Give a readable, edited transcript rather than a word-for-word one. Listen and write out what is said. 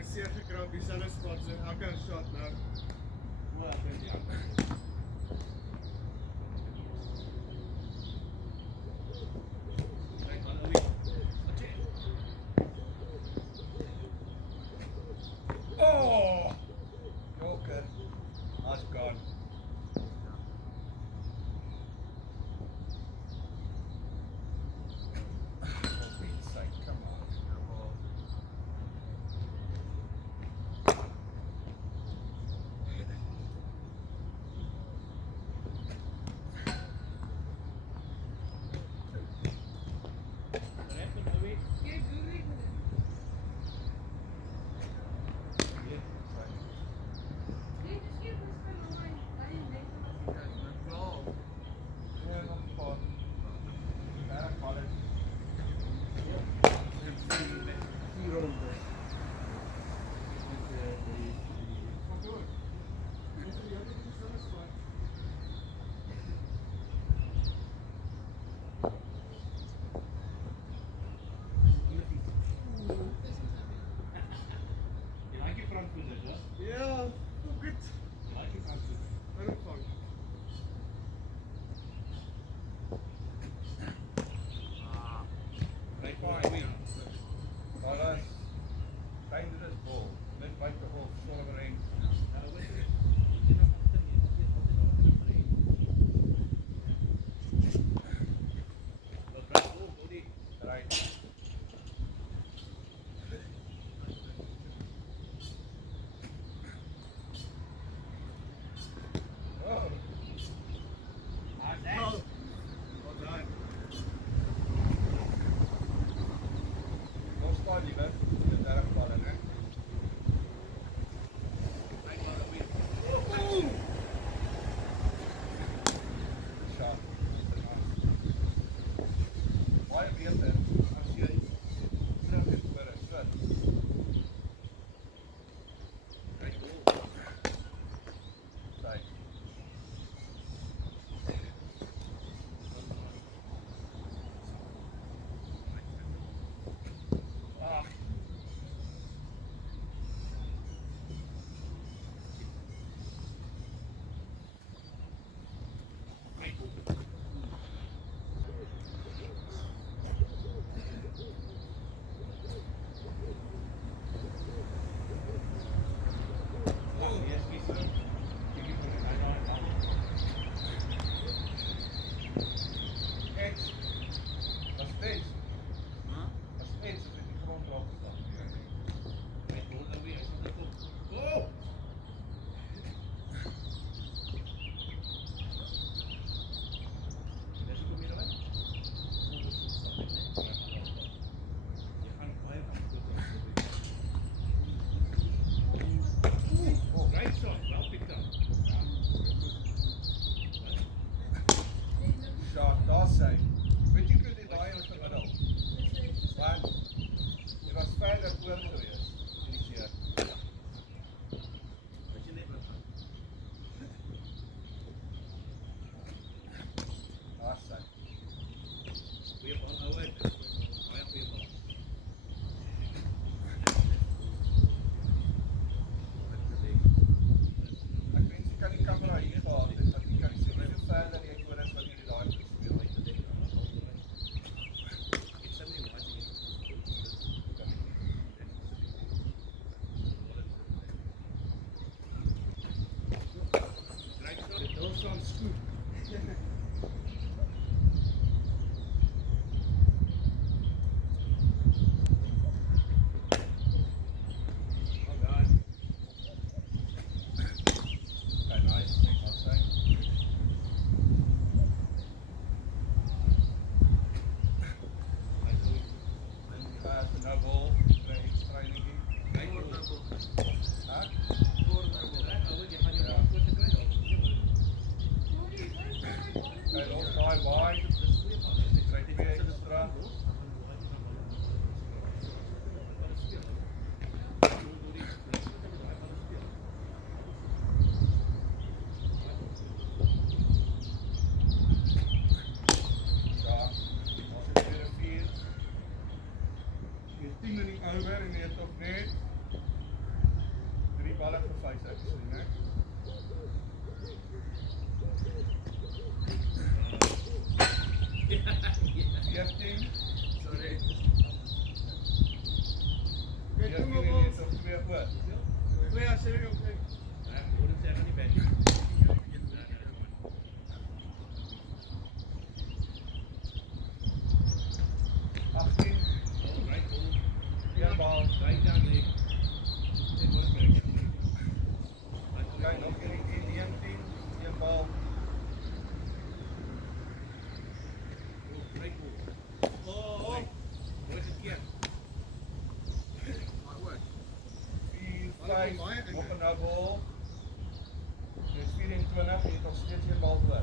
hy seer gekry op dieselfde spot, so elke shot nou. Well, then, yeah. Right, on the way. Oh! Joker. That's gone. For Pete's sake, come on. What happened, Louis? Jy doen nie goed. Yeah, sorry. Jy het skielik gespeel om my net wat Ja, my plaal. Yeah, nog een paar. Daar val het. Vier ronde. You like your front foot, huh? Ja, goed. You like your front foot. Invang. Right, fine, we. Well, time to this ball. Let's make the whole sort of a range. Right. Oh, Well, well done. no start, you know. Just daar vallen, hè. Good shot. Baie beter as jy terug het vir 'n swit. Right. Ah. Eens. Nog steeds. Nog steeds is het niet gewoon erop gestaan. Oh! Right shot, well picked up. Shot, daar sy. Weet jy hoe dit daai in die middel? Want jy was verder oor gewees in die keer. Wat jy net wat gaan. Daar sy. Goeie bal, ouwe. Baie goeie bal. Ek wens jy kan die kamera hier gehad het, want jy kan sien hoe verder jy oor is wat jy daai gespeel het. It's somebody watching it. Right shot. Dit was van skoot. Well done. Okay, nice. Thanks, I'll say. Nice move. Vir nou bal, training. Right ball. Huh? Right, ouwe, jy gaan jou front foot te kry. Hoor jy, where's my ball? face actually, né? Yeah. 14. Sorry. 14 en iets of 2 voor. Twee jaar serie ook. Ja, hoor het zeggen niet bij. 18. Right ball. Een bal. Right down leg. It goes back. Kijk, nog een 19. Een bal. Right ball. Oh. Nooit een keer. 4, 5. Nog een nou bal. Dus 24 en je hebt nog steeds een bal voor.